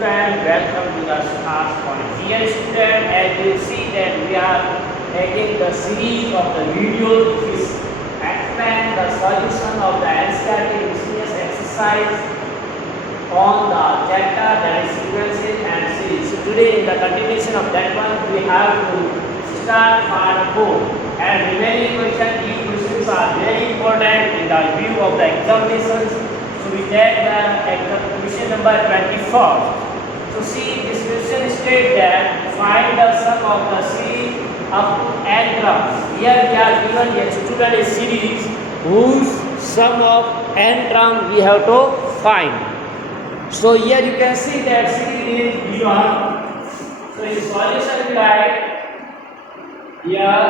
student, welcome to the Stars Point. Dear student, as you see that we are taking the series of the video which is explain the solution of the NCERT miscellaneous exercise on the chapter that is sequences and series. So today in the continuation of that one we have to start part 4 and remaining questions. These questions are very important in the view of the examinations. So we take the question number 24. So see, this question states that find the sum of the series up to n terms. Here we are given a student a series whose sum of n terms we have to find. So here you can see that series is given. So in solution we write here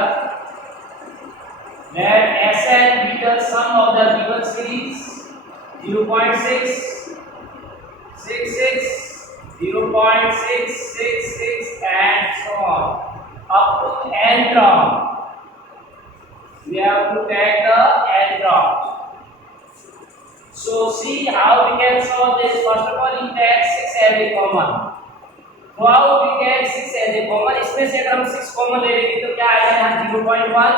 that Sn be the sum of the given series 0.6, 66, 0.666 and so on up to n term. We have to take the n terms. So see how we can solve this. First of all, you take 6 as a common. So how we get 6 as a common? इसमें से अगर हम 6 कॉमन ले लेंगे तो क्या आएगा यहाँ 0.1,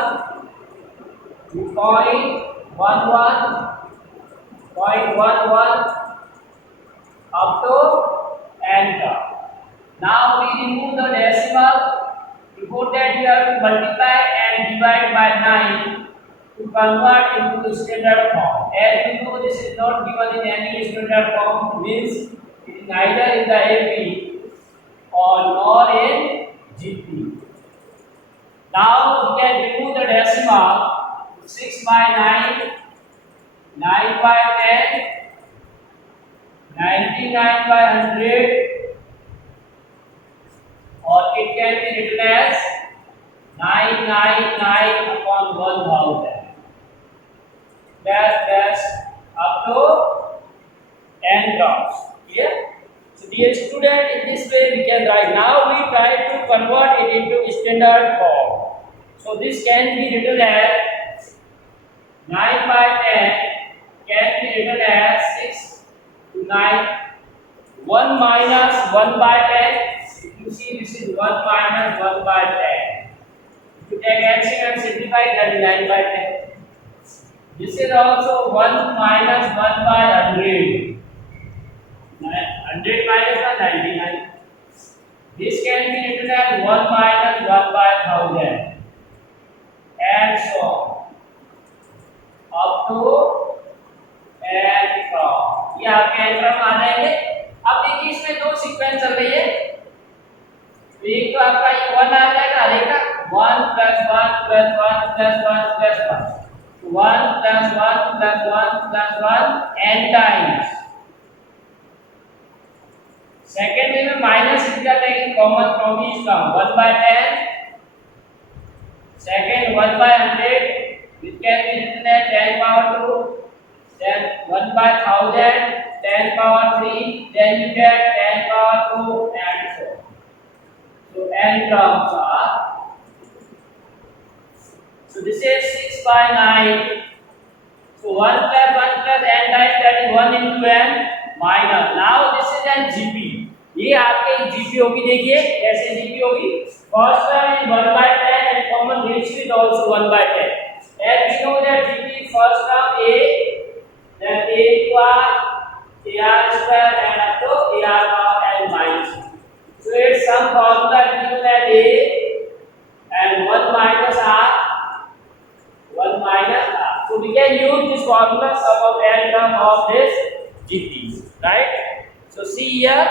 0.11 up to n term. Now we remove the decimal. Before that we have to multiply and divide by 9 to convert into standard form. As you know, this is not given in any standard form, means it is neither in the AP or nor in GP. Now we can remove the decimal. 6 by 9, 9 by 10, 99 by 100, or it can be written as 999 upon 1000. That's up to n terms. Clear? So dear student, in this way we can write. Now we try to convert it into standard form. So this can be written as 9 by 10 can be written as 6 to 9. 1 minus 1 by 10. You see this is 1 minus 1 by 10. If you take LCM and simplify, that is 9 by 10. This is also 1 minus 1 by 100. 100 minus 99. This can be written as 1 minus 1 by 1000. And so on. Up to n term. ये आपके n term आ जाएंगे. अब देखिए इसमें दो सीक्वेंस चल रही है. तो एक तो आपका ये 1 आ जाएगा, और एक 1 plus 1 plus 1 plus 1 plus 1. 1 plus 1 plus 1 plus 1 n times. Second way में minus if you are taking common from each term. 1 by 10. Second 1 by 100. Which can be written as 10 power 2. Then 1 by 1000. 10 power 3. Then you get 10 power 2 and so on. So n terms are. So this is 6 by 9. So 1 plus 1 plus n times, that is 1 into n minus. Now this is an GP. ये आपके GP होगी. देखिए कैसे GP होगी. First term is 1 by 10 and common ratio is also 1 by 10. As we know that GP first term A, then A to R, AR square and up to AR power n minus. So its some formula is given as A and 1 minus R. 1 minus R. So we can use this formula sum of n term of this GP, right? So see here,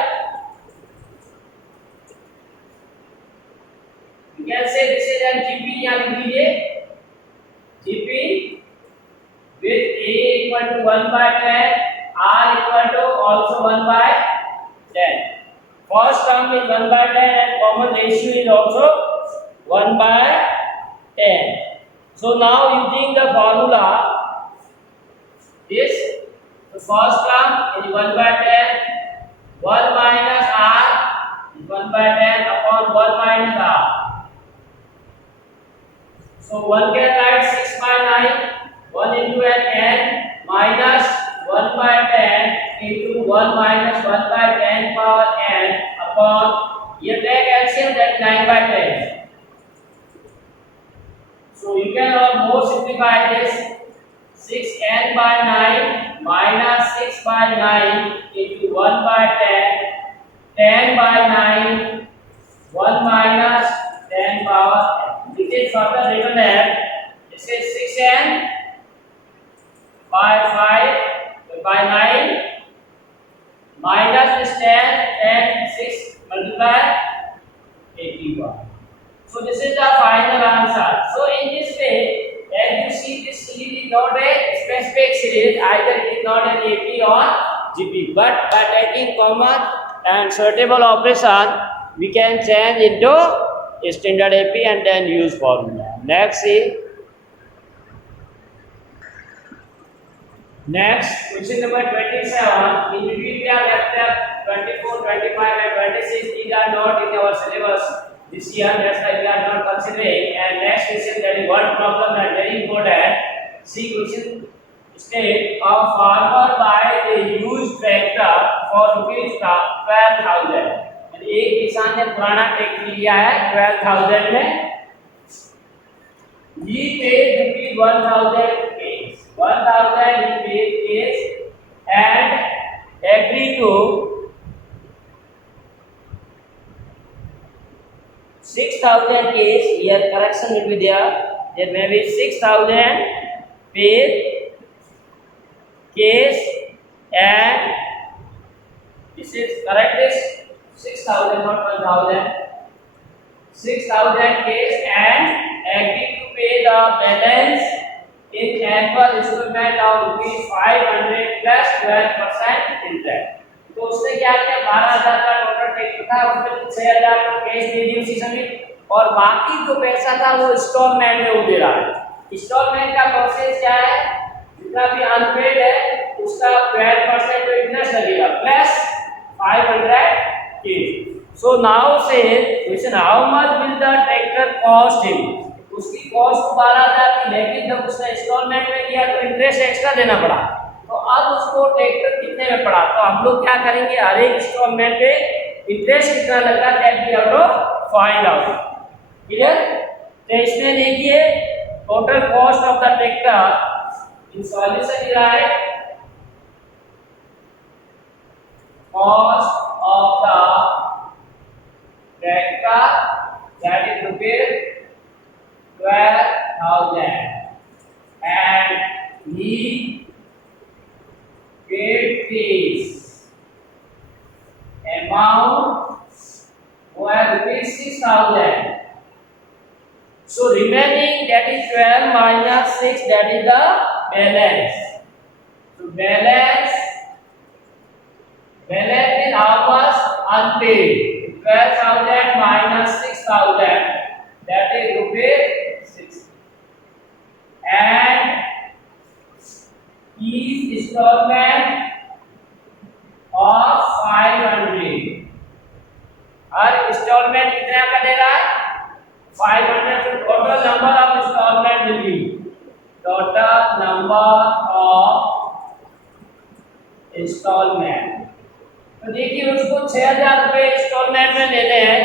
you can say this is an GP. यहाँ लिख लीजिए GP with A equal to 1 by 10, R equal to also 1 by 10. First term is 1 by 10 and common ratio is also 1 by 10. So now using the formula, this the first term is 1 by 10, 1 minus R is 1 by 10 upon 1 minus R. So 1 can write 6 by 9, 1 into an n minus 1 by 10 into 1 minus 1 by 10 power n upon here take LCM that 9 by 10. So you can more simplify this 6n by 9 minus 6 by 9 into 1 by 10 by 9 1 minus 10 power n. This is further written as this is 6n by 5 by 9 minus this 10 6 multiply 81. So this is the final answer. So in this way, as you see, this series is not a specific series, either it is not an AP or GP, but by taking common and suitable operation, we can change into a standard AP and then use formula. Next, question number 27. In between we are left 24, 25 and 26. These are not in our syllabus this year, that's why we are not considering. And next question, there is one problem that very important. See question state a farmer buy a used tractor for rupees 12,000. एक किसान ने पुराना ट्रैक्टर लिया है 12,000 में. He paid rupees 1,000 cash. 1,000 he paid cash and agreed to 6,000 cash. Here correction will be there. There may be 6,000 paid cash and this is correct is 6,000 not 1,000. 6,000 cash and agreed to pay the balance in annual installment of rupees 500 plus 12% interest. तो उसने क्या किया 12,000 का total tax था, उसमें 6,000 का कैश दे दिया उसी समय और बाकी जो पैसा था वो इंस्टॉलमेंट में वो दे रहा है. इंस्टॉलमेंट का प्रोसेस क्या है, जितना भी अनपेड है उसका 12% तो इंटरेस्ट लगेगा प्लस 500 cash. So now say question how much will the tractor cost him. उसकी कॉस्ट 12,000 थी, लेकिन जब उसने इंस्टॉलमेंट में लिया तो इंटरेस्ट एक्स्ट्रा देना पड़ा. तो अब उसको ट्रैक्टर कितने में पड़ा, तो हम लोग क्या करेंगे हर एक इंस्टॉलमेंट पे इंटरेस्ट कितना लगा that we have to find out. Clear. तो इसमें देखिए total cost of the tractor in solution ये रहा है cost of the tractor that is rupees 12,000 and he paid this amount was rupees 6,000. So remaining that is 12 minus 6 that is the balance. So balance is how much unpaid. 12,000 minus 6,000 that is rupees 6 and each installment of 500. हर installment कितना का दे रहा है 500. तो total number of installment will be total number of installment. तो देखिए उसको 6,000 रुपए इंस्टॉलमेंट में देने हैं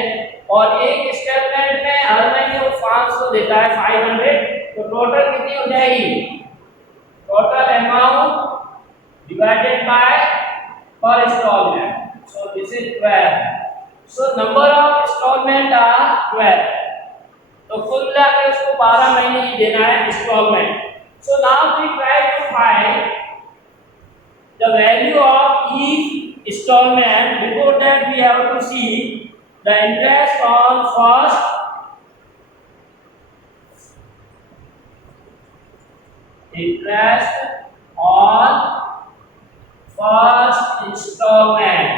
और एक इंस्टॉलमेंट में हर महीने वो 500 देता है 500. तो टोटल कितनी हो जाएगी, total amount divided by per installment. So this is 12. So number of installment are 12. तो कुल मिलाकर उसको 12 महीने ही देना है installment. So now we try to find the value of each installment. Before that we have to see the interest on first installment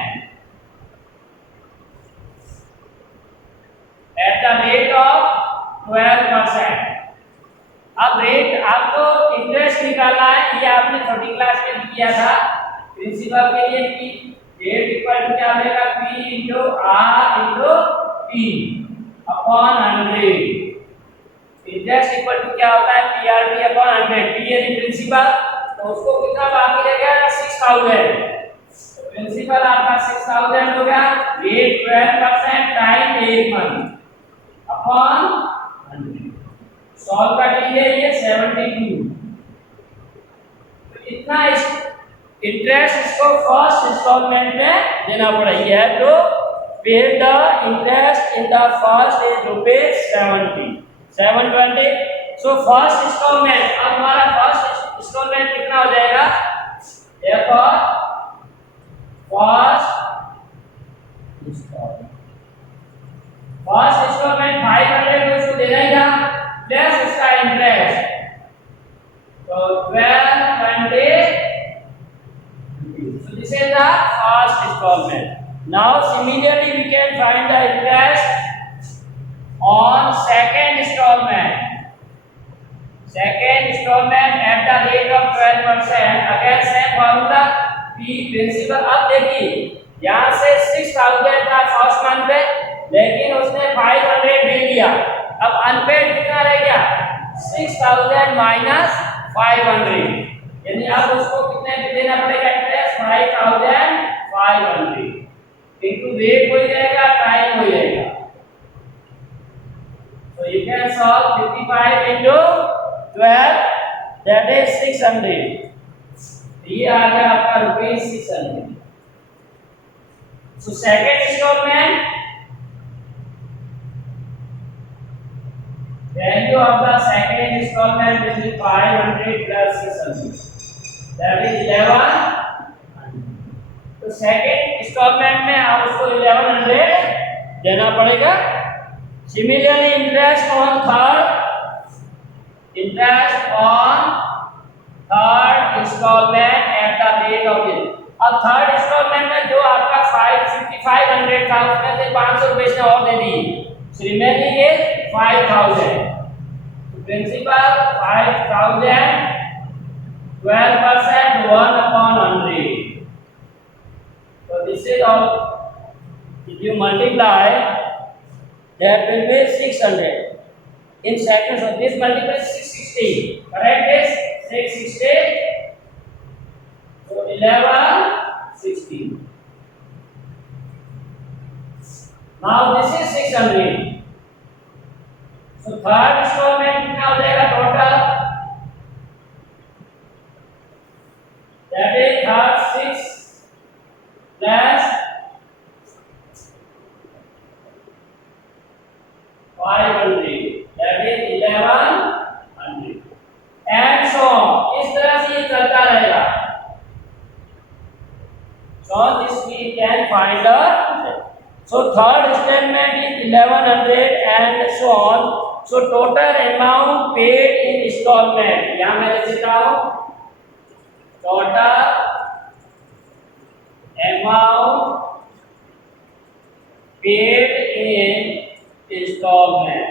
at the rate of 12%. अब रेट आपको इंटरेस्ट निकालना है, ये आपने छोटी क्लास में किया था. प्रिंसिपल के लिए भी रेट इक्वल टू क्या मिलेगा P into R into P upon 100. Interest equal to क्या होता है PRP upon 100. P यानी प्रिंसिपल, तो उसको कितना बाकी रह गया 6,000. प्रिंसिपल आपका 6000 हो गया, रेट 12% टाइम 1 मंथ अपॉन 100 सॉल्व कर लीजिए, ये 72। तो इतना इंटरेस्ट इसको फर्स्ट इंस्टॉलमेंट में देना पड़ेगा। है तो पे the interest in the first is ₹70 720। So first installment, अब हमारा फर्स्ट इंस्टॉलमेंट कितना हो जाएगा? therefore फर्स्ट इंस्टॉलमेंट 500 को इसको देना ही था, प्लस उसका इंटरेस्ट, तो 1220। so this is the first installment. Now similarly we can find the interest on second installment. Second installment at the rate of 12%, again same formula, P principal। अब देखिए यहाँ से 6000 था फर्स्ट मंथ पे, लेकिन उसने 500 दे दिया, अब अनपेड कितना रह गया? 6000 माइनस 500, यानी अब उसको कितने देना पड़ेगा इंटरेस्ट? 5500 इनटू रेट हो जाएगा, टाइम हो जाएगा। So you can solve 55 into 12, that is 600। ये आ गया आपका ₹600। So second installment, value of the second installment will be 500 plus 600, that is 1100। तो सेकेंड इंस्टॉलमेंट में आप उसको 1100 देना पड़ेगा। Similarly interest on third installment at the rate of it. अब थर्ड इंस्टॉलमेंट में जो आपका 5500 था उसमें से 500 रुपए इसने और दे दी, रिमेनिंग इज 5000। प्रिंसिपल 5000, 12% 1/100। So this is all, if you multiply that will be 600 in seconds, so this multiplies 660, correct? Is 660, so 1160। now this is 600, so third installment कितना हो जाएगा टोटल? that is 6 plus 500, that is 1100, and so on। इस तरह से ये चलता रहेगा। so this we can find the, so third installment is 1100 and so on। so total amount paid in installment, यहाँ मैं लिख देता हूँ, total amount paid in installment।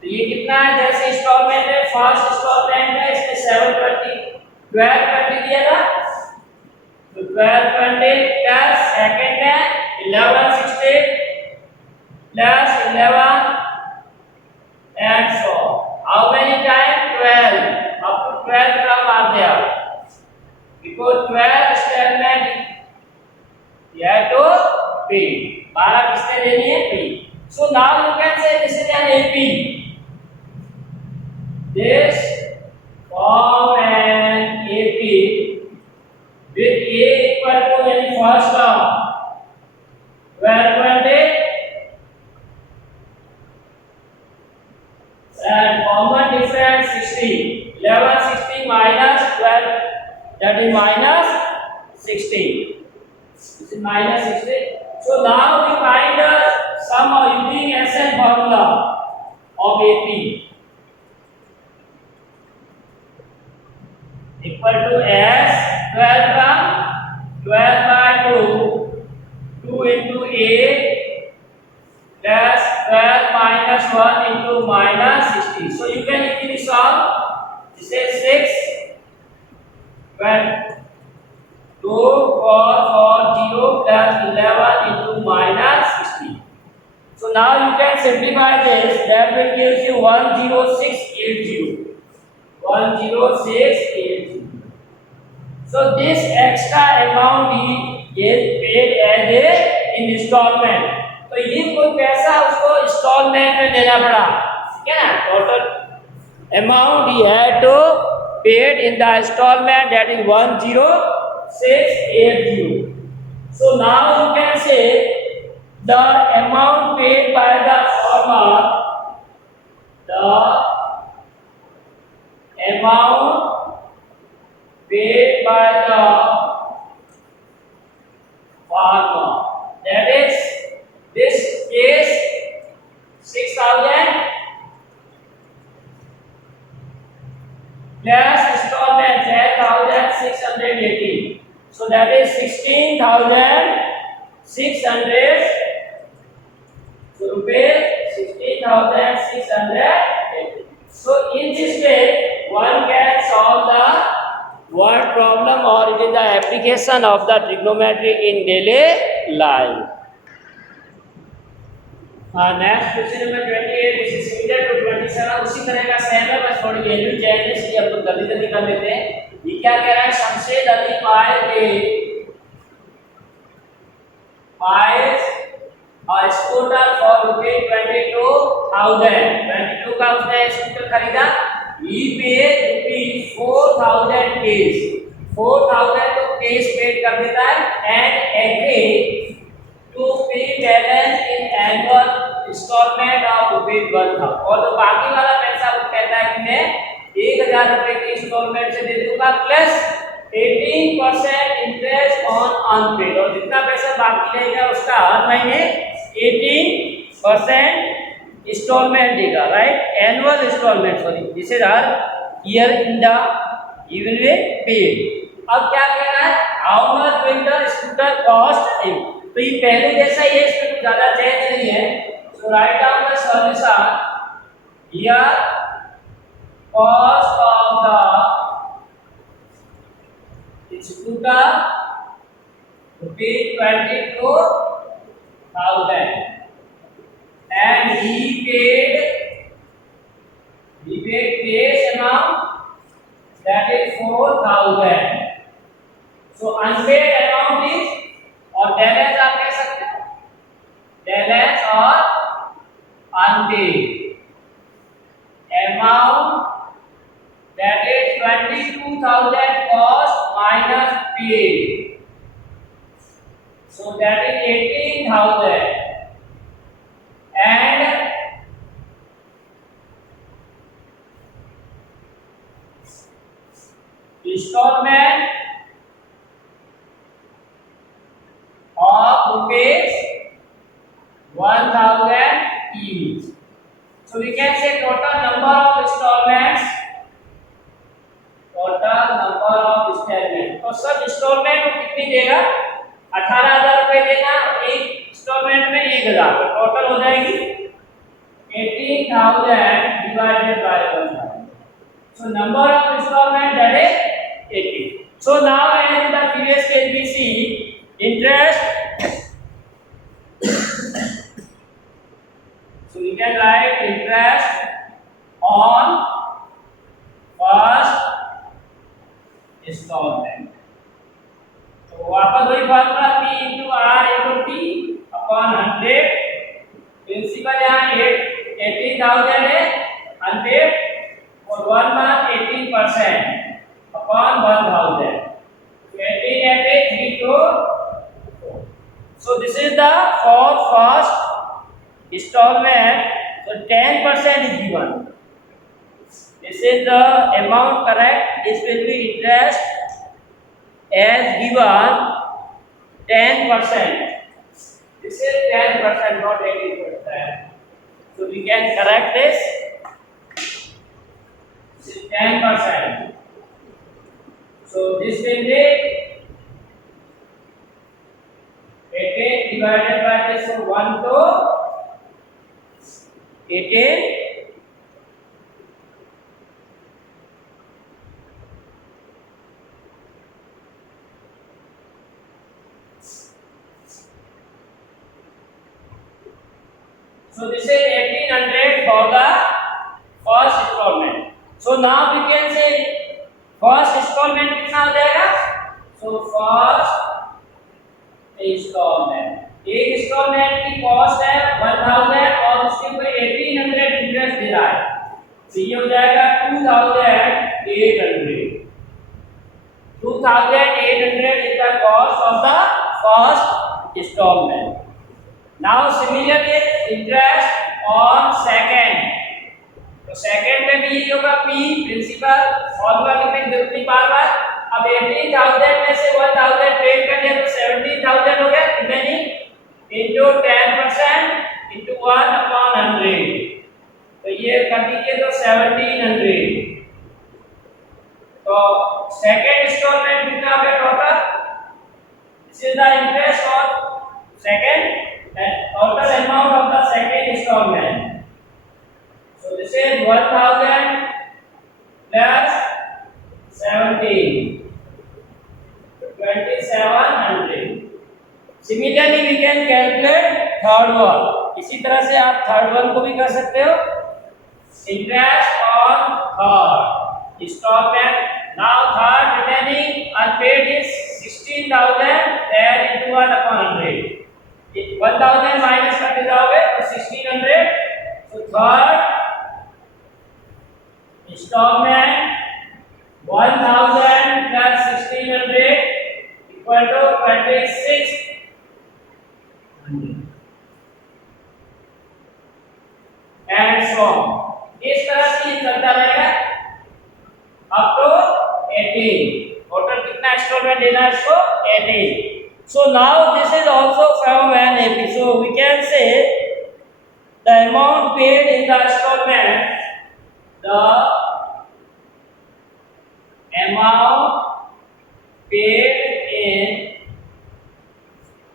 तो ये कितना है? जैसे इंस्टॉलमेंट है, फर्स्ट इंस्टॉलमेंट है, इसने 1220 दिया था, तो 1220 प्लस सेकंड है 1160 प्लस 11 and so how many time? 12, up to 12 come out there, because 12 installment you have to pay, 12 किसने देनी है? pay। so now you can say this is an AP, this form an AP with A equal to any first term 1220 and common difference 60, 1160 minus 12, that is minus 60, this is minus 60। so now we find the sum of using SN formula of AP equal to S 12 from 12 by 2, 2 into A plus 12 minus 1 into minus 60। so you can easily solve, this is 6 when 2 4 4 0 plus 11 into minus 60। so now you can simplify this, that will give you 10680, 10680। So this extra amount he is paid as a installment. तो ये कोई पैसा उसको इंस्टॉलमेंट में देना पड़ा, ठीक है ना. Total amount he had to paid in the installment, that is 10680. So now you can say the amount paid by the farmer, the amount paid by the farmer, that is this case 6,000 plus installment 10,680. So that is 16,600 rupees, 16,680. So in this way one can solve the word problem, or it is the application of the trigonometry in daily life. Next question number 28, this is similar to 27, उसी तरह का सेम है, बस थोड़ी value change है, इसलिए हम लोग जल्दी जल्दी कर लेते हैं. ये क्या कह रहा है, शमशेद Ali buys a scooter for rupees 22,000. 22 का उसने स्कूटर खरीदा. He paid rupees 4,000 cash. 4,000 तो cash paid कर देता है and agree to pay balance in annual installment of rupees 1,000. और तो बाकी वाला पैसा वो कहता है कि मैं 1,000 रुपए की इंस्टॉलमेंट से दे दूंगा प्लस 18% इंटरेस्ट ऑन अनपेड, और जितना पैसा बाकी रहेगा उसका हर महीने 18% इंस्टॉलमेंट देगा, right. Annual installment, sorry, this is हर year in the he will be paid. अब क्या कहना है, how much will the scooter cost. तो ये पहले जैसा ही है, इसमें कुछ ज्यादा चेंज नहीं है. So write down the solution here. Cost of the scooter rupees 22,000 and he paid cash amount, that is 4,000. So unpaid amount is, और balance आप कह सकते हैं, balance और unpaid amount, that is 22,000 cost minus paid. So that is 18,000 and installment of rupees 1,000 each. So we can say total number of installments, total number of installment. तो सब इंस्टॉलमेंट को कितनी देगा, 18,000 रुपए देगा. एक इंस्टॉलमेंट में 1,000, तो टोटल हो जाएगी 18,000 divided by 1,000. So number of instalment that is 18. So now as in the previous case we see interest. So we can write interest on first instalment. तो वापस वही formula P into R into T upon 100. Principal यहाँ 18,000 है, 100 और 1 month 18% upon 1,000. So 18 at 3 to 4. So this is the for first installment. So 10% is given. This is the amount correct. This will be interest as given 10%. This is 10%, not 80%. So we can correct this. This is 10%. So this will be 18 divided by this. So 1 to 18. So this is 1800 for the first installment. So now we can say first installment कितना हो जाएगा सो first instalment, एक इंस्टॉलमेंट की कॉस्ट है 1000 और उसके ऊपर 1800 इंटरेस्ट दे रहा है, तो ये हो जाएगा 2800. 2800 is the cost of the first installment. Now similarly interest on second, तो सेकंड में भी ये होगा P प्रिंसिपल, फॉर्मूला लिखने की जरूरत नहीं बार बार. अब 18,000 में से 1000 पेड कर दिया तो 17,000 हो गया, रिमेनिंग इनटू 10% इनटू 1/100, तो ये कर दीजिए तो 1700. तो सेकंड इंस्टॉलमेंट कितना हो गया total, this is the interest on second and total amount of the second instalment. So this is 1000 plus 17, 2700. Similarly we can calculate third one. इसी तरह से आप थर्ड वन को भी कर सकते हो. Interest on third installment. Now third remaining unpaid is 16,000 and into 1/100. 1000 minus करते जाओगे तो 1600. So third installment 1000 plus 1600 equal to 2600 and so on. इस तरह से चलता रहेगा up to 18. टोटल कितना इंस्टॉलमेंट देना है इसको, 18. So now this is also from an AP, so we can say the amount paid in the installment, the amount paid in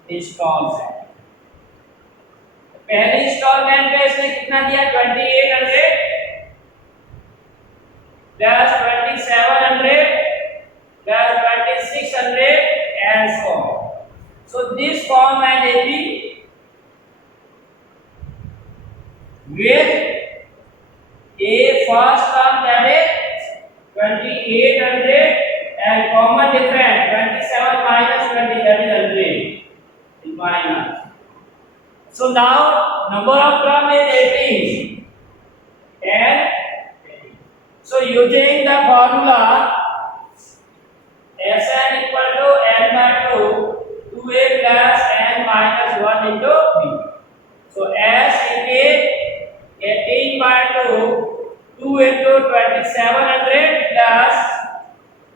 installment. पहले इंस्टॉलमेंट पे इसने कितना दिया, 2800 plus 2700 plus 2600 and so on. So this form and AP with a first term that is 2800 and common difference 27 minus 20, that is 100 in minus. So now number of term is 18 and so using the formula Sn equal to n by 2, 2a plus n minus 1 into b. So S is 18 by 2, 2 into 2700 plus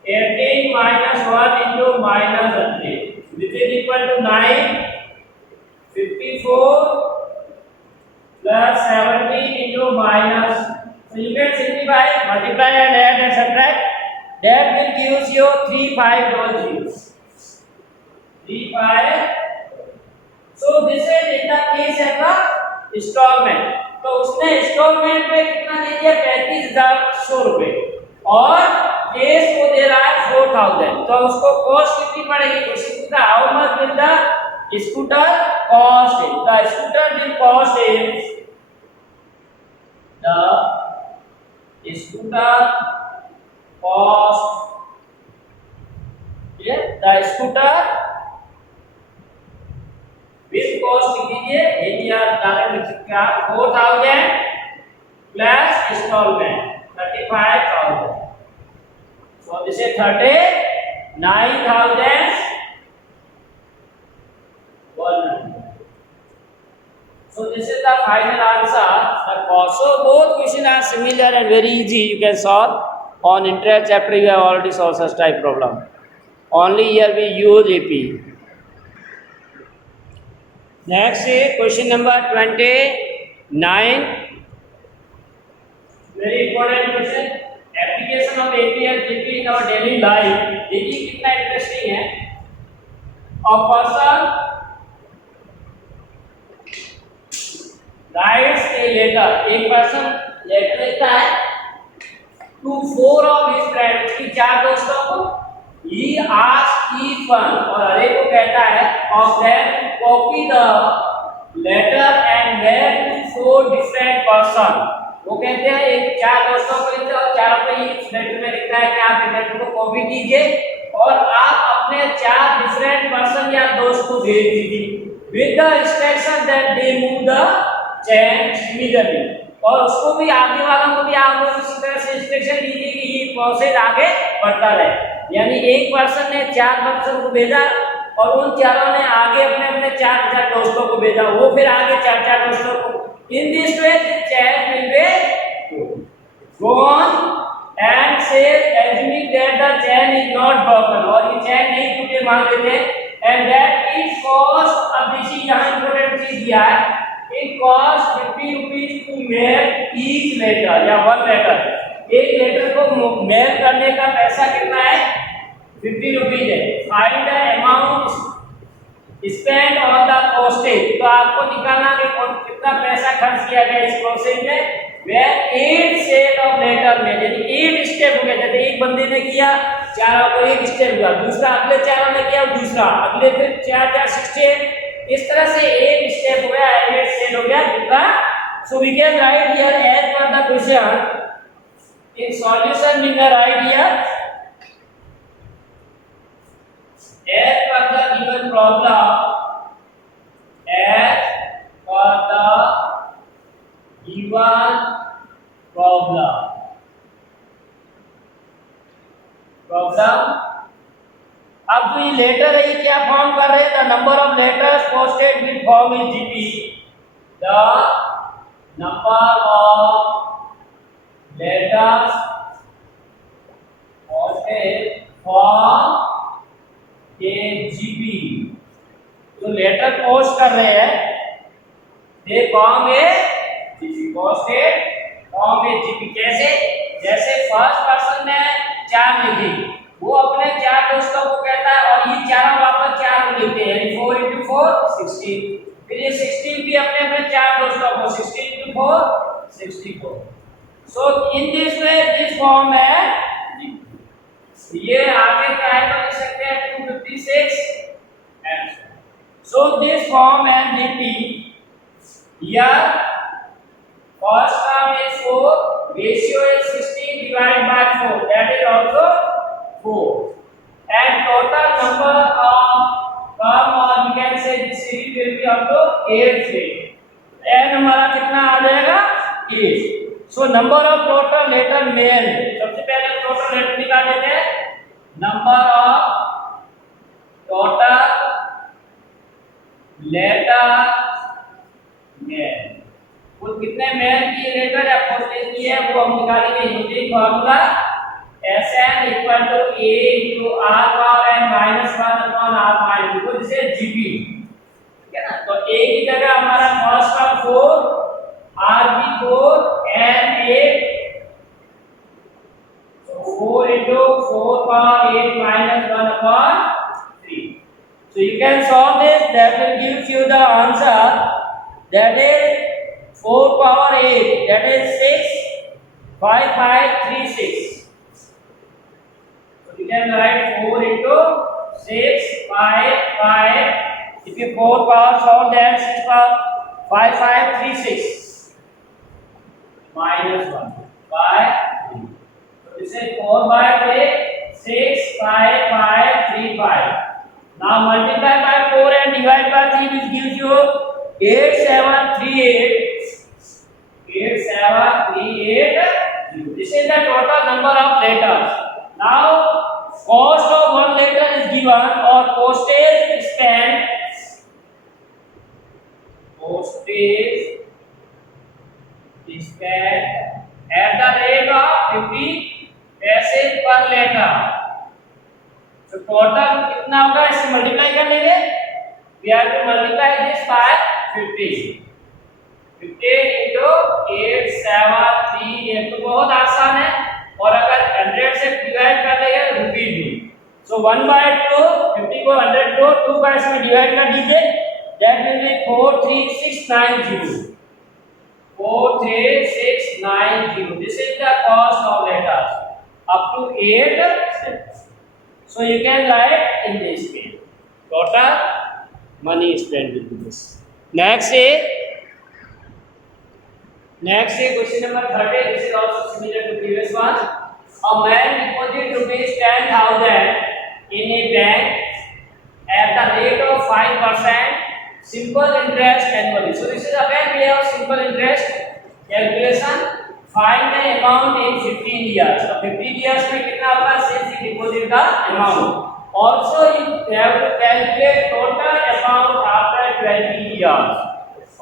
18 minus 1 into minus 100. This is equal to 9, 54 plus 17 into minus. So you can simplify, multiply and add and subtract. That will give you 3500. 35. So this is in the case of the installment. तो उसने इंस्टॉलमेंट पे कितना दे दिया, 35,100 रुपए, और केस को दे रहा है 4000. तो उसको कॉस्ट कितनी पड़ेगी, how much will the scooter cost is, the scooter will cost is, the scooter cost, ये द स्कूटर विल कॉस्ट कीजिए, ये डायरेक्ट लिख सकते हैं 4000 plus instalment 35,000. So this is 39,100. So this is the final answer. The cost. So both questions are similar and very easy. You can solve. On interest chapter you have already solved such type problem. Only here we use AP. Next is question number 29. Very important question. Application of AP and GP in our daily life. देखिए कितना इंटरेस्टिंग है. A person writes a letter. एक person letter लिखता है to 4 of his friends, की 4 दोस्तों को. He asks each one, और हर एक को कहता है of them copy the letter and mail to 4 different person. वो कहते हैं एक 4 दोस्तों को लिखते हैं और 4 को इस लेटर में लिखता है कि आप लेटर को कॉपी कीजिए और आप अपने 4 डिफरेंट पर्सन या दोस्त को भेज दीजिए with the instruction that they move the chain similarly, और उसको भी आगे वालों को भी आप लोग इसी तरह से इंस्ट्रक्शन दीजिए कि ये प्रोसेस आगे बढ़ता रहे। यानी एक पर्सन ने 4 पर्सन को भेजा और उन चारों ने आगे अपने अपने 4 दोस्तों को भेजा, वो फिर आगे 4 दोस्तों को। इन this way the chain will be go on and say assuming that the chain is not broken, और ये चैन नहीं टूटे मान लेते हैं, and that it cost, अब देखिए यहाँ इंपॉर्टेंट चीज दिया है, it cost 50 rupees to mail each letter या one letter, एक लेटर को मेल करने का पैसा कितना है 50 रुपीज है। Find the amount spend on the postage, तो आपको निकालना कि कितना पैसा खर्च किया गया इस प्रोसेस में। Where 8 सेट ऑफ लेटर में, यानी 8 स्टेप हो गए, जैसे एक बंदे ने किया, चारों को एक स्टेप हुआ, दूसरा अगले चारों ने किया, दूसरा अगले फिर 4 4 16, इस तरह से 8 स्टेप हो गया, 8 सेट हो गया कितना। So we can write here as per the question in solution we can write here as per the given problem, as per the given problem, अब तो ये लेटर है, ये क्या फॉर्म कर रहे हैं, the number of letters posted will form is GP, the number of letters posted form GP, तो लेटर पोस्ट कर रहे हैं, they form A GP, posted form ए जीपी। कैसे, जैसे फर्स्ट पर्सन ने 4 लिखी, वो अपने 4 दोस्तों को कहता है और ये चारों वापस 4 को लिखते हैं, 4 × 4 16, फिर ये 16 भी अपने अपने 4 दोस्तों को 16 × 4 64। सो in this way this form है, ये आगे क्या है तो लिख सकते हैं 256 and so this form and GP, या first term is 4, ratio is 16 divided by 4, that is also 4, and total number of term, or we can say this series will be up to 8 series, n हमारा कितना आ जाएगा 8। So number of total letter mail, सबसे पहले total letter निकाल लेते हैं, number of total letter mail, वो कितने मेल की लेटर या पोस्टेज की है वो हम निकालेंगे using formula Sn equal to A into R power n minus 1 upon R minus 2, this is GP, ठीक है ना। तो A की जगह हमारा फर्स्ट टर्म 4, R भी 4, n 8, so 4 into 4 power 8 minus 1 upon 3. So you can solve this, that will give you the answer, that is 4 power 8, that is 6 5 5 3 6. So you can write 4 into 6 5 5, if you 4 power solve then 6 power 5 5 3 6 minus 1 by 3. So this is 4 by 3, 6 5 5 3 5. Now multiply by 4 and divide by 3, which gives you 8738. 8738. This is the total number of letters. Now cost of one letter is given, or postage spent, postage spent at the rate of 50 पैसे पर लेटर। तो टोटल कितना होगा, इसे मल्टीप्लाई कर लेंगे, we have to multiply this by 50, 15 into 8738, तो बहुत आसान है, और अगर 100 से डिवाइड कर देंगे तो रुपीज में, सो 1/2, 50 को 100 को 2 का इसमें डिवाइड कर दीजिए, that will be 43690, 43690, this is the cost of letters up to 8 steps. So you can write in this way, total money spent with this. Next question number 30. This is also similar to previous one. A man deposited rupees 10,000 in a bank at the rate of 5% simple interest annually. So this is again we have simple interest calculation. Find the amount in 15 years. So 15 years में कितना आपका sales deposit का amount. Also you have to calculate total amount after 20 years.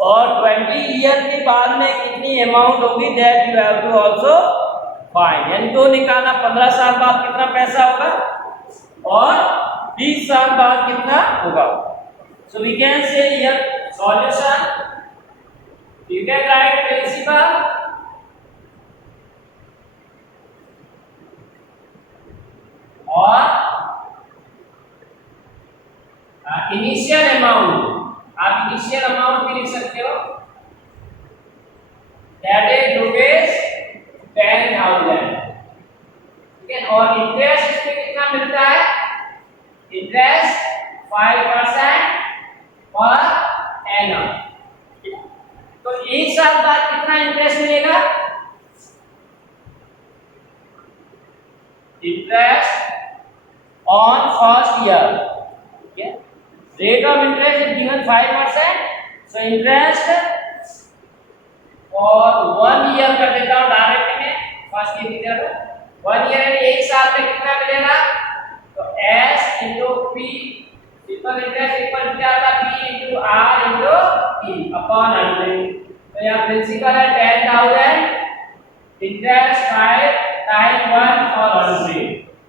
और 20 ईयर के बाद में कितनी amount होगी that you have to also find. यानी तो निकालना 15 साल बाद कितना पैसा होगा और 20 साल बाद कितना होगा. So we can say here solution. You can write principal और इनिशियल अमाउंट. आप इनिशियल अमाउंट भी लिख सकते हो दैट इज रुपीज 10,000. ठीक है. और इंटरेस्ट इसमें कितना मिलता है. इंटरेस्ट 5% पर एनम. तो एक साल बाद कितना इंटरेस्ट मिलेगा. Interest on first year. Okay, rate of interest is given 5%. So interest for 1 year कर देता हूँ डायरेक्ट में. फर्स्ट ईयर की तरह 1 ईयर यानी एक साल में कितना मिलेगा. तो S into P simple interest equal क्या आता है P into R into P upon 100. तो यहाँ प्रिंसिपल है 10,000, इंटरेस्ट 5 टाइम 1 और 100.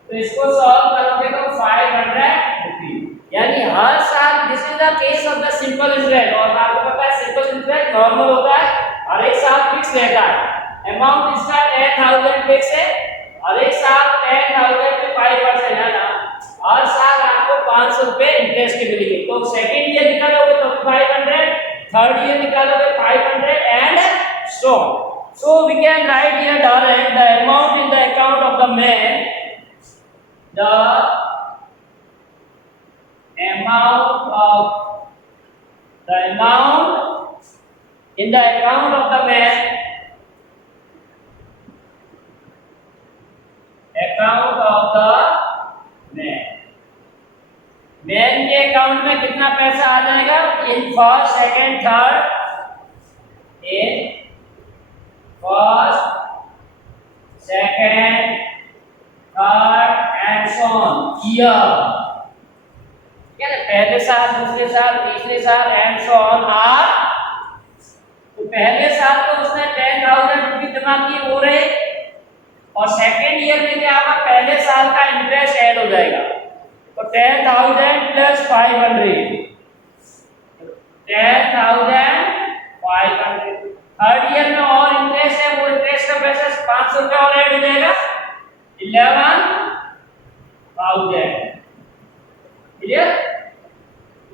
तो इसको सॉल्व करोगे तो 500 रुपीस. यानी हर साल this is the case of the simple interest. और आपको पता है सिंपल इंटरेस्ट नॉर्मल होता है हर एक साल फिक्स रहता है. अमाउंट इसका 10,000 फिक्स है. हर एक साल 10,000 पे 5% है ना. हर साल आपको 500 रुपए इंटरेस्ट के मिलेंगे. तो सेकंड ईयर निकालोगे तो 500, थर्ड ईयर निकालोगे 500 and so. So we can write here the amount in the account of the man. The amount in the account of the man, man के अकाउंट में कितना पैसा आ जाएगा in first second third. In first second third and so on year. क्या ना पहले साल दूसरे साल तीसरे साल एंड सो ऑन आर. तो पहले साल तो उसने 10,000 रुपये जमा किए हो रहे और सेकंड ईयर में क्या होगा पहले साल का इंटरेस्ट ऐड हो जाएगा. तो 10,000 प्लस 500 10,500. थर्ड ईयर में और इंटरेस्ट है वो इंटरेस्ट का पैसा 500 रुपया और ऐड हो जाएगा 11,000. क्लियर.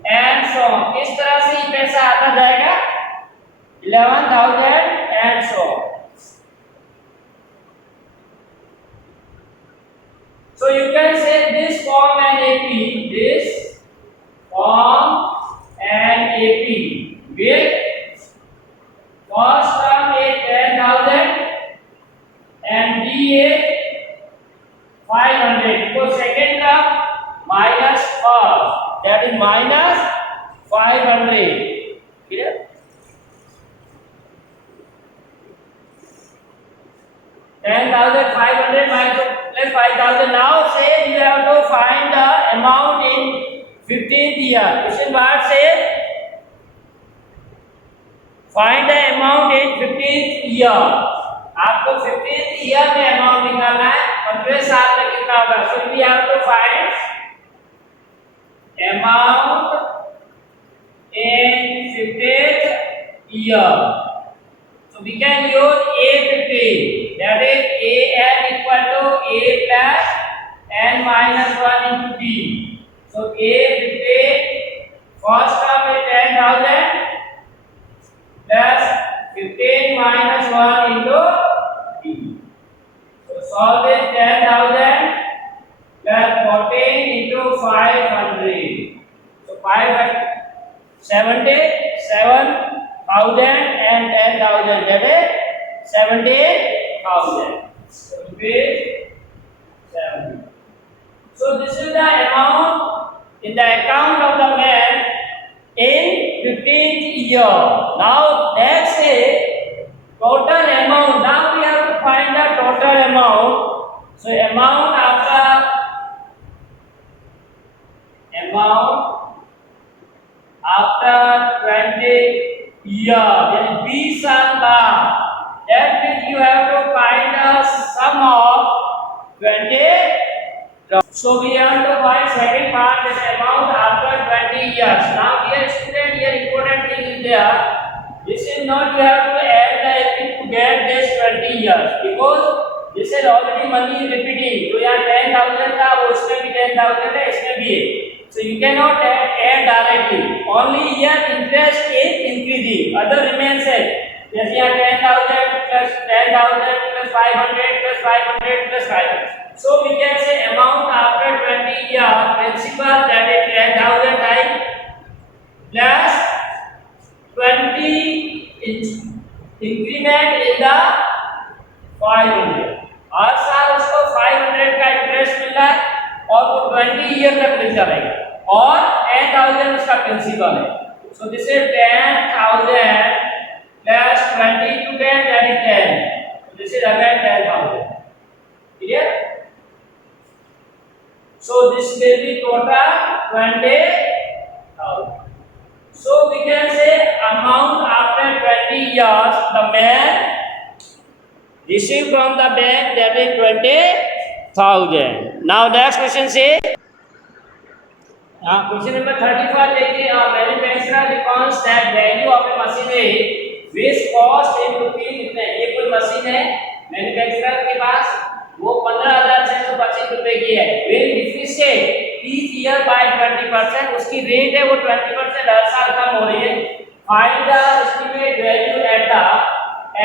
एंड सो इस तरह से ये पैसा आता जाएगा 11,000 and so. So you can say this form and AP, this form and AP with first term is 10,000 and D is 500. So second term minus first, that is minus 500. Clear? $10,500 plus 5,000. Now say you have to find the amount in 15th year. Question mark says find the amount in 15th year. आपको 15th year में अमाउंट निकालना है. 15 साल में कितना होगा. So we have to find amount in 15th year. So we can use A15. That is AN equal to A plus N minus 1 into D. So A15 first term is 10,000 plus 15 minus 1 into D. So solve this 10,000 plus 14 into 500. So 77,000 and 10,000. That is 70,000. So this is the amount in the account of the man in 15th year. Now next is total amount. Now we have to find the total amount. So amount after 20 years, then 20 साल बाद. That means you have to find the sum of 20. So we have to find second part, this amount after 20 years. Now here student, here important thing is there. This is not you have to add the everything to get this 20 years, because this is already money repeating. तो यहाँ 10,000 था, वो इसमें भी 10,000 है, इसमें भी है. So you cannot add directly. Only here interest is increasing. Other remains same. जैसे यहाँ 10,000 plus 10,000 plus 500 plus 500 plus 500. So we can say amount after 20 years principal, that is 10,000 times plus 20 increment in the 500. हर साल उसको 500 का इंटरेस्ट मिल रहा है और वो 20 ईयर तक मिलता रहेगा और 10,000 उसका प्रिंसिपल है. So this is 10,000 plus 20 to 10, that is 10. So this is again 10,000. Clear? So this will be total 20,000. So we can say amount after 20 years the man received from the bank, that is 20,000. Now next question say. Question number 35 देखिए. Manufacturer reckons that value of a machinery which cost in rupees कितने. ये कोई मशीन है मैन्युफैक्चरर के पास, वो 15,625 रुपए की है. will depreciate each year by 20%. उसकी रेट है वो 20% हर साल कम हो रही है. find the estimate value at the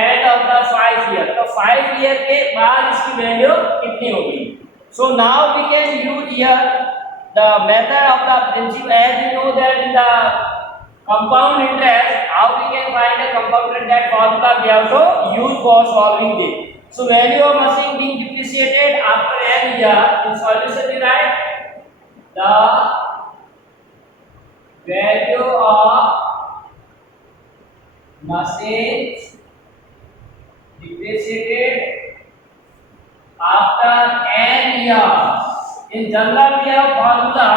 end of the 5 year. तो 5 year के बाद इसकी वैल्यू कितनी होगी. So now we can use here the method of the principal. As you know that in the compound interest, how we can find the compound interest formula, we have to use for solving this. So value of machine being depreciated after n year. In solution we write the value of machine depreciated after n years. In general we have formula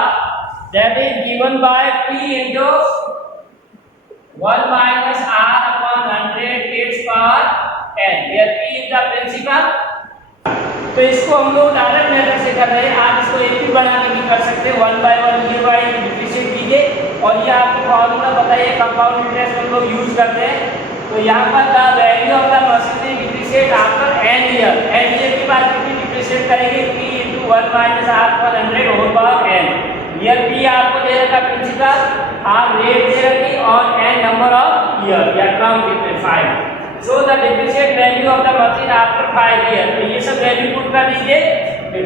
that is given by P into 1 minus R upon 100 kids per n, where P is the principal. तो इसको हम लोग direct method से कर रहे हैं. आप इसको एक भी बना के भी कर सकते हैं. 1 by 1 year by डिफरेंशिएट कीजिए और ये आपको फॉर्मूला बताइए. कंपाउंड इंटरेस्ट हम लोग यूज करते हैं. तो यहाँ पर the value of the machinery depreciate after n year. n year के बाद कितनी डिप्रिशिएट करेंगे. P into 1 minus R पर 100 whole power n. Year P आपको दे रखा प्रिंसिपल, R रेट दे रखी और n नंबर ऑफ ईयर या टर्म कितने 5. So the depreciate value of the machine after 5 years. तो ये सब वैल्यू पुट कर दीजिए. फिर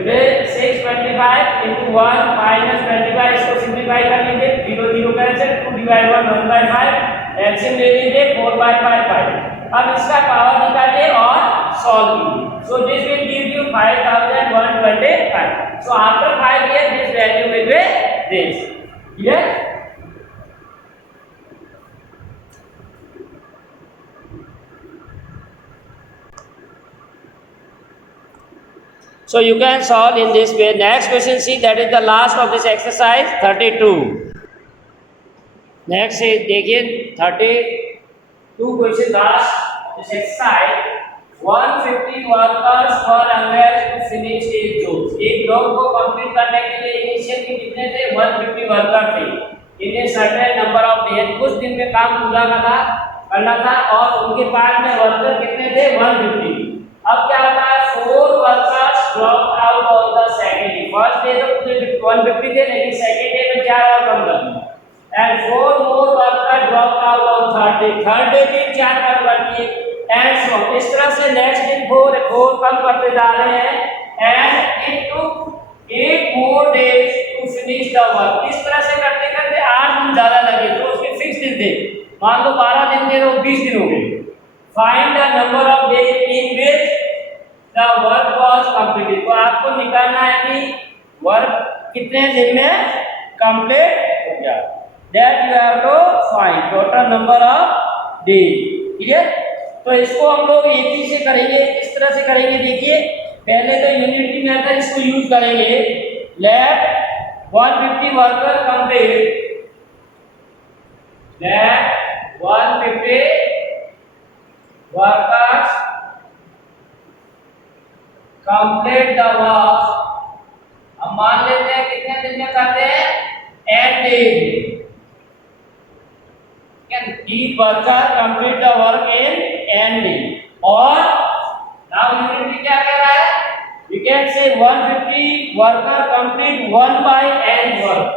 625 into 1 minus 25 इसको सिंपलीफाई कर लीजिए. 0 0 कैंसिल, 2 डिवाइड 1 1 by 5. एलसीएम ले लीजिए 4 by 5. अब इसका पावर निकालिए और सॉल्व कीजिए. So this will give you 5125. So after 5 years this value will be this. Clear? So you can solve in this way. Next question, see, that is the last of this exercise 32. Next is देखिए 32 question last this exercise. 150 workers were engaged to finish a job. एक जॉब को कंप्लीट करने के लिए इनिशियली कितने थे. 150 वर्कर थे. इन्हें सर्टेन नंबर ऑफ डेज, कुछ दिन में काम पूरा करना था और उनके पास में वर्कर कितने थे 150. अब क्या होता है 4 workers drop out on the second day. First day तो पूरे 150 थे लेकिन सेकंड डे में 4 और कम कर दिए. एंड 4 मोर worker drop out on third day. Third day भी 4 कम कर दिए. एंड सो इस तरह से नेक्स्ट दिन 4 कम करते जा रहे हैं. And it took 8 more days to finish the work. इस तरह से करते करते 8 दिन ज्यादा लगे. तो उसके फिक्स दिन थे. मान लो 12 दिन थे तो 20 दिन हो गए. Find the number of days in which the work was completed. तो आपको निकालना है कि वर्क कितने दिन में कंप्लीट हो गया। That you have to find total number of day. Clear? तो इसको हम लोग एक ही से करेंगे। किस तरह से करेंगे देखिए, पहले तो यूनिटी मेथड इसको यूज करेंगे। Let 150 worker complete, let 150 workers complete the work। हम मान लेते हैं कितने दिन में करते हैं, 8 दिन। each worker complete the work in 8 दिन। और now यूनिटी क्या कह रहा है, we can say 150 worker complete 1 by n work।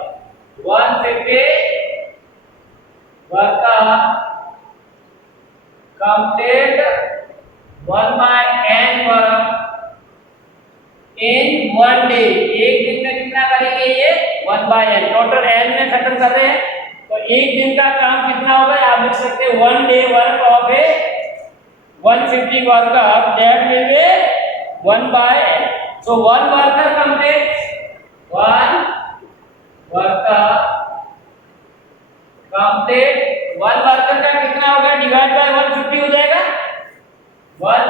150 worker complete 1 by n work in 1 day। एक दिन में कितना करेंगे ये, 1 by n। टोटल n में खत्म कर रहे हैं, तो एक दिन का काम कितना होगा आप लिख सकते हैं 1 day work of a 150 worker, that will be 1 by n। so 1 worker complete, 1 worker complete, 1 वर्कर का कितना होगा, डिवाइड बाय 150 हो जाएगा। 1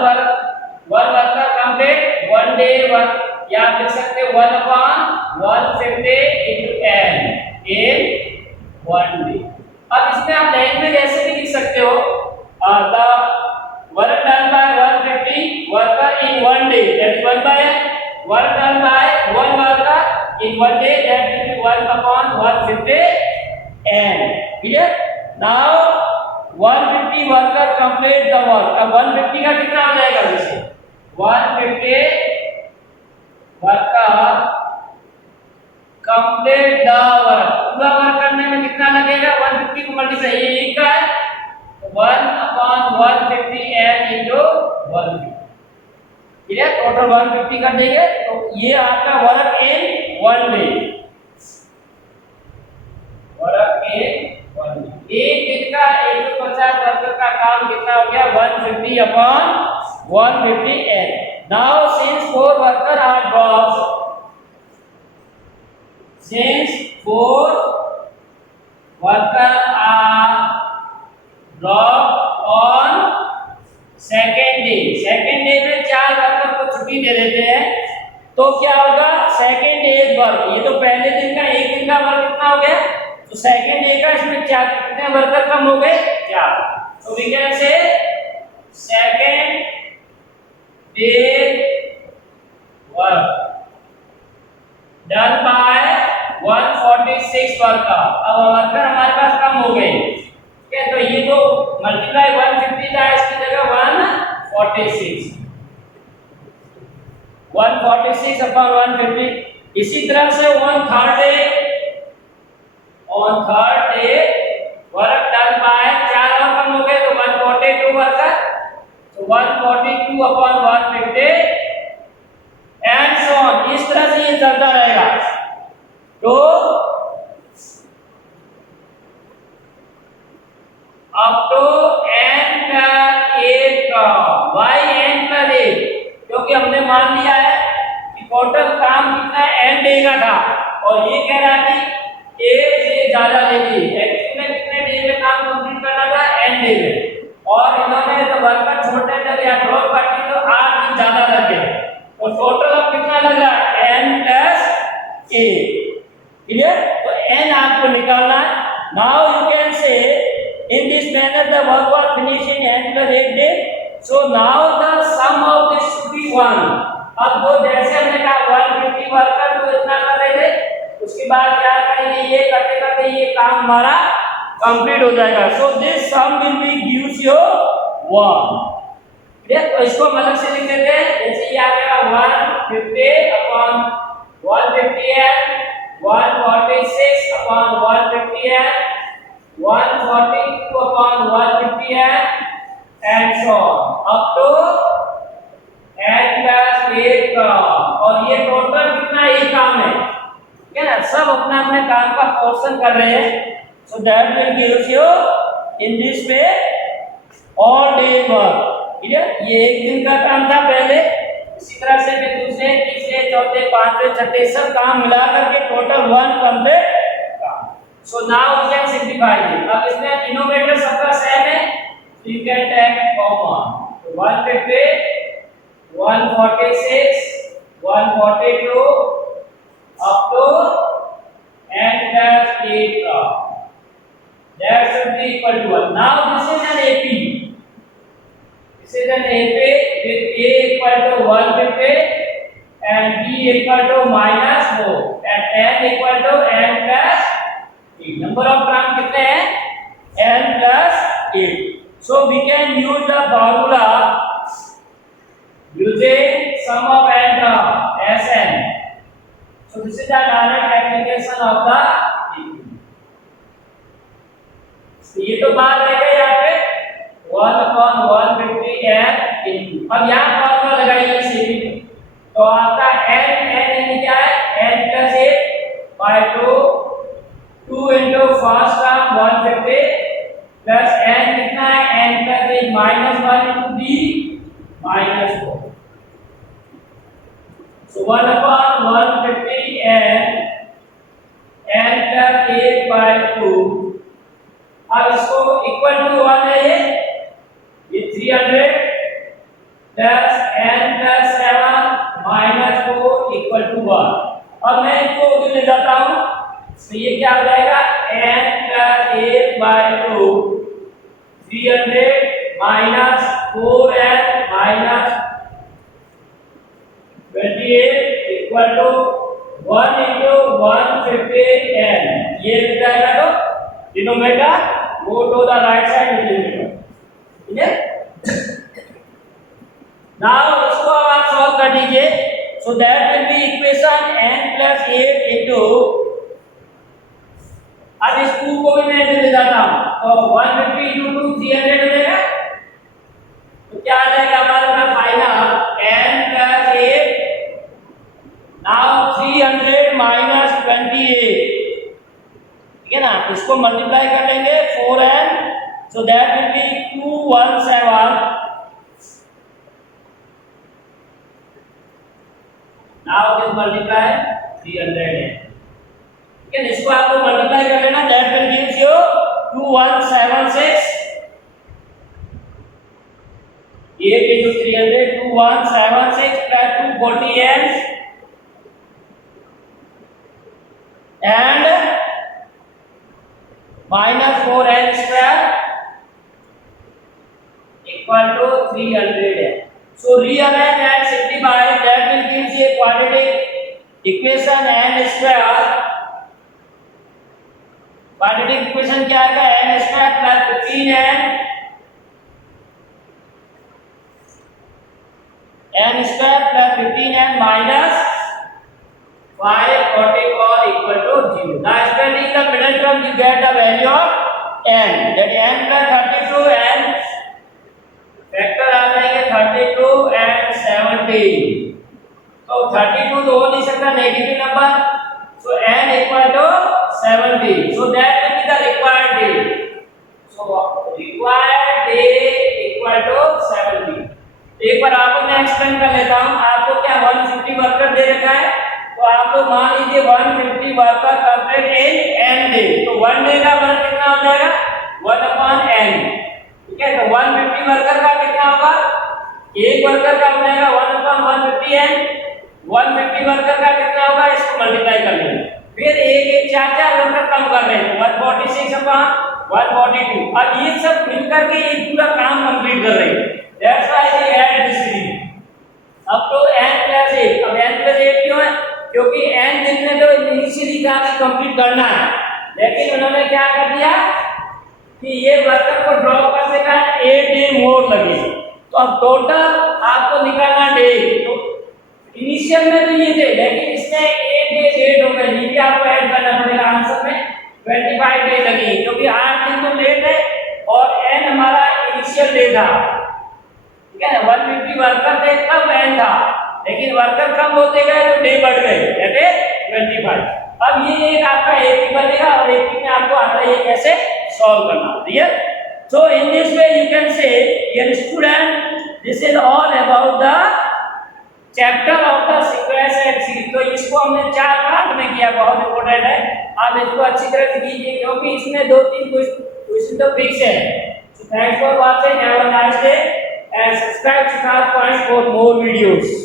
वर्कर कंप्लीट 1 डे वर्क, या आप लिख सकते हैं 1 upon 150 into n in 1 डे। अब इसमें आप लैंग्वेज ऐसे भी लिख सकते हो, the work done bye 150 worker in 1 day, that is 1 by n। Work done bye 1 worker in 1 day, that will be 1 upon 150 n। Clear? Now 150 worker complete the work. अब 150 का कितना हो जाएगा, जैसे 150 वर्कर कंप्लीट द वर्क। पूरा वर्क करने में कितना लगेगा, 150 को मल्टीप्लाई, ये एक का है, 1 upon 150 n into 150। क्लियर? टोटल 150 कर देंगे, तो ये आपका work in 1 day, work in 1 डे। एक दिन का 150 वर्कर का काम कितना हो गया, 150 upon 150 n। Now since 4 worker are dropped, since 4 worker are dropped on second day. Second day में 4 वर्कर को छुट्टी दे देते हैं, तो क्या होगा, सेकेंड डे वर्क, ये तो पहले दिन का एक दिन का वर्क कितना हो गया, तो सेकेंड डे का इसमें 4 कितने वर्कर कम हो गए, 4। तो we can say second day work done by 146 worker. अब वर्कर हमारे पास कम हो गए, ठीक है, तो ये जो मल्टीप्लाई 150 था इसकी जगह 146, 146 अपॉन 150। इसी तरह से on third day work done bye 4 और कम हो गए, तो 142 वर्कर, तो 142 अपॉन 150 एंड सो ऑन। इस तरह से ये चलता रहेगा। तो अप टू n का 1 का y n का डे, क्योंकि हमने मान लिया है कि टोटल काम कितना n डे का था, और ये कह रहा है कि एक से ज्यादा लेगी, एक्चुअली में कितने डे में काम कंप्लीट करना था, n डे में, और इन्होंने तो वर्कर छोड़ने लगे या ड्रॉप कर दी तो 8 दिन ज्यादा लग गए, तो टोटल अब कितना लग रहा है, n प्लस a। क्लियर? तो n आपको निकालना है। नाउ यू कैन से in this manner the work was finished in n plus 8 days, so now the sum of this should be 1। अब वो जैसे हमने कहा 150 वर्कर तो इतना कर रहे थे, उसके बाद क्या करेंगे, ये करते करते ये काम हमारा कंप्लीट हो जाएगा। So this sum will be gives you 1। ठीक, तो इसको हम अलग से लिख देते हैं, जैसे ये आ गया 150 अपॉन 150 n, 146 अपॉन 150 n, 142 upon 150 and so on up to n plus 8 का। और ये टोटल कितना ही काम है, ठीक है ना, सब अपना अपने काम का पोर्शन कर रहे हैं। So that will gives you in this way all day work. ठीक है, ये एक दिन का काम था पहले, इसी तरह से फिर दूसरे तीसरे चौथे पांचवे छठे सब काम मिला करके टोटल 1 complete So now we can simplify it. अब इसमें डिनोमिनेटर सबका सेम है, so you can take common. So 150, 146, 142 up to n plus 8 that should be equal to 1. Now this is an AP. This is an AP with A equal to 150 and B equal to minus 4 and n equal to n plus 8. Number of terms कितने हैं? n plus 8. So we can use the formula using sum of n term Sn. So this is the direct application of the equation. तो ये तो बात रह गई यहाँ पे 1/150 n into. अब यहाँ फॉर्मूला लगाइए इसे, तो आपका n यानी क्या है? n plus 8 by 2 into first term 150 plus n कितना है? n plus 8 minus 1 into b minus 4. So 1/150 n plus 8 by 2. अब इसको इक्वल टू 1 है ये 300 plus n plus 7 minus 4 equal to 1. अब मैं इसको ले जाता हूँ, तो ये क्या हो जाएगा? n plus 8 by 2 300 minus 4n minus 28 equal to 1 into 150n. ये मिल जाएगा, तो denominator go to the right side denominator. ठीक है? Now इसको आप सॉल्व कर दीजिए. So that will be equation n plus 8 into. अब इस 2 को भी मैं ले जाता हूँ, तो 150 into 2 300 हो जाएगा. तो क्या आ जाएगा हमारे पास फाइनल n plus 8. Now 300 minus 28. ठीक है ना? इसको मल्टीप्लाई कर लेंगे 4n, so that will be 217. now this multiply 300 है. ठीक है, इसको आपको मल्टीप्लाई कर लेना, that will give you 2176. 8 into 300 2176 plus 240n and minus 4n square equal to 300 है. So rearrange and simplify, that will give you a quadratic equation n square. Quadratic equation क्या आएगा? n square plus 15n square plus 15n minus 544 equal to 0. Now squaring the middle term, you get the value of n. That n plus 32 n factor आ जाएंगे 32 and 17. तो 32 तो हो नहीं सकता negative number, so n equal to 70. So that will be the required day. So required day equal to 70. एक बार आपको मैं एक्सप्लेन कर लेता हूँ. आपको क्या 150 वर्कर दे रखा है, तो आप लोग मान लीजिए 150 worker complete in n day. तो 1 डे का वर्क कितना हो जाएगा? 1/n. ठीक है, तो 150 वर्कर का कितना होगा? एक वर्कर का हो जाएगा 1/150n. 150 वर्कर का कितना होगा? इसको मल्टीप्लाई कर लेंगे. फिर एक चार वर्कर कम कर रहे हैं, 146/142. अब ये सब मिलकर के ये पूरा काम कंप्लीट कर रहे हैं. That's why we add this series up to n plus 8. अब n plus 8 क्यों है? क्योंकि n दिन में तो इनिशियली काम कंप्लीट करना है, लेकिन उन्होंने क्या कर दिया कि ये वर्कर को ड्रॉप करने का 8 डे मोर लगे. तो अब टोटल आपको निकालना डे. तो इनिशियल में तो ये थे, लेकिन इसमें 8 डे लेट हो गए, ये भी आपको ऐड करना पड़ेगा. आंसर में 25 डे लगे, क्योंकि 8 दिन तो लेट है और n हमारा इनिशियल डे था. ठीक है ना? 150 वर्कर थे तब n था, लेकिन वर्कर कम होते गए तो डे बढ़ गए, यानी 25. अब ये एक आपका AP बनेगा और AP में आपको आता है ये कैसे सॉल्व करना. Clear? So in this way you can say dear student, this is all about the chapter of the sequence and series. तो इसको हमने 4 पार्ट में किया. कीजिए, बहुत इंपॉर्टेंट है। आप इसको अच्छी तरह से कीजिए क्योंकि इसमें 2-3 क्वेश्चन तो फिक्स है। So thanks for watching. Have a nice day and subscribe to Siddharth Point for more videos.